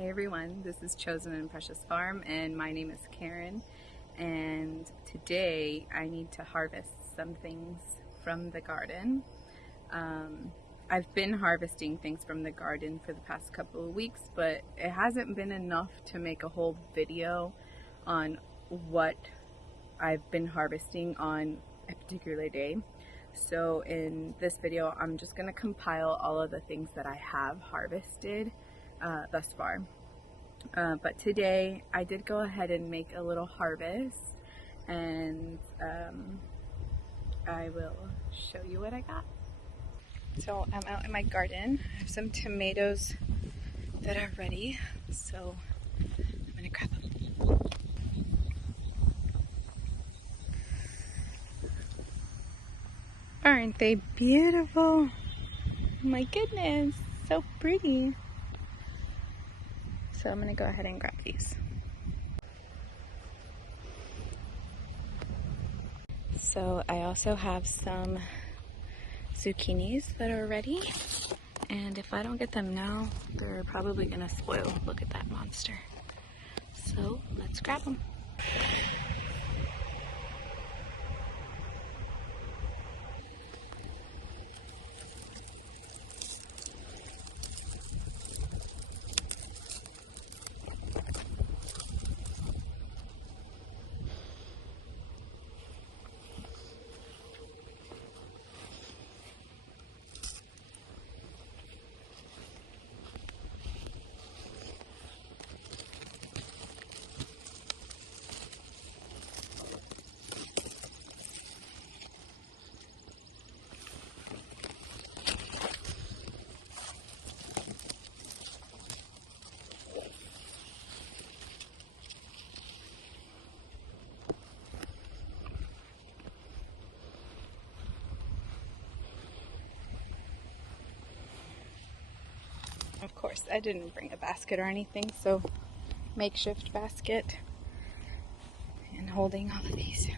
Hey everyone, this is Chosen and Precious Farm and my name is Karen, and today I need to harvest some things from the garden. I've been harvesting things from the garden for the past couple of weeks, but it hasn't been enough to make a whole video on what I've been harvesting on a particular day. So in this video I'm just going to compile all of the things that I have harvested thus far. But today I did go ahead and make a little harvest, and I will show you what I got. So I'm out in my garden. I have some tomatoes that are ready, so I'm gonna grab them. Aren't they beautiful? Oh my goodness, so pretty. So I'm gonna go ahead and grab these. So I also have some zucchinis that are ready, and if I don't get them now, they're probably gonna spoil. Look at that monster. So let's grab them. Of course, I didn't bring a basket or anything, so makeshift basket and holding all of these.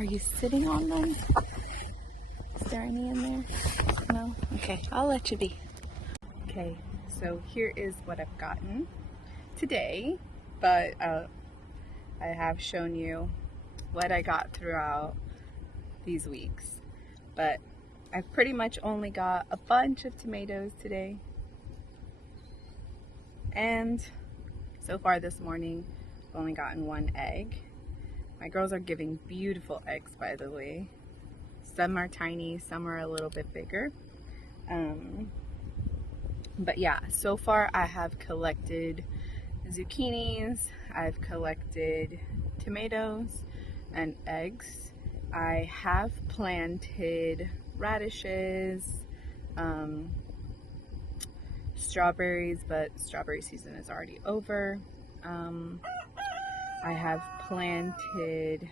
Are you sitting on them? Is there any in there? No? Okay, I'll let you be. Okay, so here is what I've gotten today, but I have shown you what I got throughout these weeks. But I've pretty much only got a bunch of tomatoes today. And so far this morning, I've only gotten one egg. My girls are giving beautiful eggs, by the way. Some are tiny, some are a little bit bigger. But yeah, so far I have collected zucchinis, I've collected tomatoes and eggs. I have planted radishes, strawberries, but strawberry season is already over. I have planted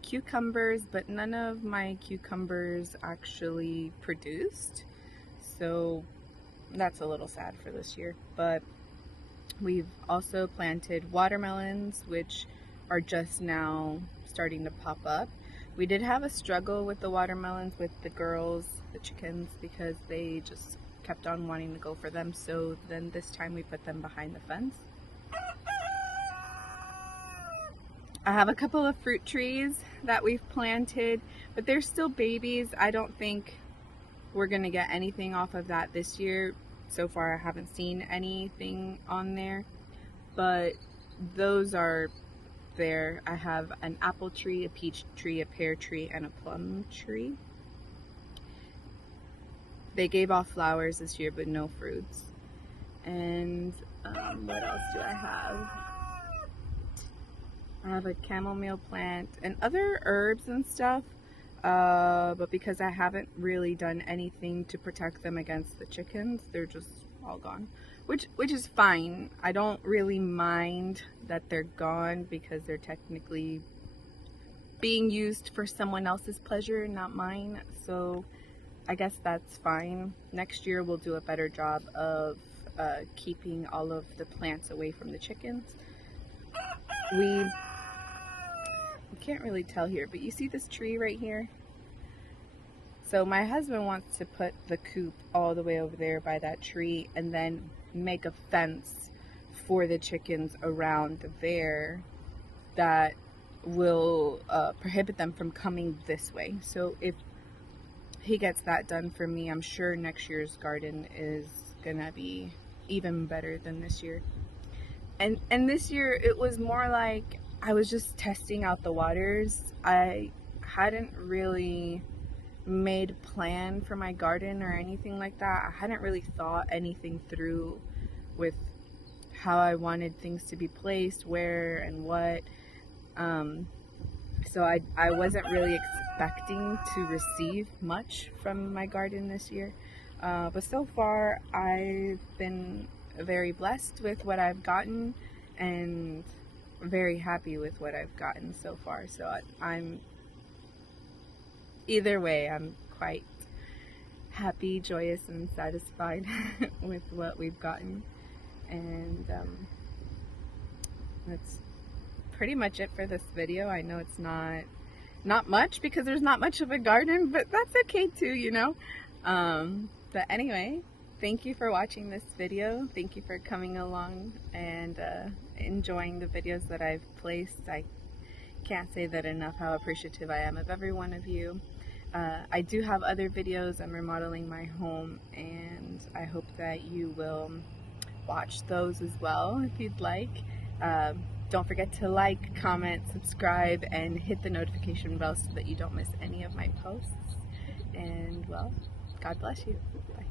cucumbers, but none of my cucumbers actually produced, so that's a little sad for this year. But we've also planted watermelons, which are just now starting to pop up. We did have a struggle with the watermelons with the girls, the chickens, because they just kept on wanting to go for them, so then this time we put them behind the fence. I have a couple of fruit trees that we've planted, but they're still babies. I don't think we're gonna get anything off of that this year. So far I haven't seen anything on there, but those are there. I have an apple tree, a peach tree, a pear tree, and a plum tree. They gave off flowers this year, but no fruits. And what else do I have? I have a chamomile plant and other herbs and stuff, but because I haven't really done anything to protect them against the chickens, they're just all gone, which is fine. I don't really mind that they're gone because they're technically being used for someone else's pleasure, not mine, so I guess that's fine. Next year we'll do a better job of keeping all of the plants away from the chickens. You can't really tell here, but you see this tree right here? So my husband wants to put the coop all the way over there by that tree and then make a fence for the chickens around there that will prohibit them from coming this way. So if he gets that done for me, I'm sure next year's garden is gonna be even better than this year. And this year it was more like I was just testing out the waters. I hadn't really made a plan for my garden or anything like that. I hadn't really thought anything through with how I wanted things to be placed, where and what. So I wasn't really expecting to receive much from my garden this year. But so far I've been very blessed with what I've gotten and very happy with what I've gotten so far. So I'm either way, I'm quite happy, joyous, and satisfied with what we've gotten. And that's pretty much it for this video. I know it's not much because there's not much of a garden, but that's okay too, you know. But anyway, thank you for watching this video. Thank you for coming along and enjoying the videos that I've placed. I can't say that enough how appreciative I am of every one of you. I do have other videos. I'm remodeling my home, and I hope that you will watch those as well if you'd like. Don't forget to like, comment, subscribe, and hit the notification bell so that you don't miss any of my posts. And well, God bless you. Bye.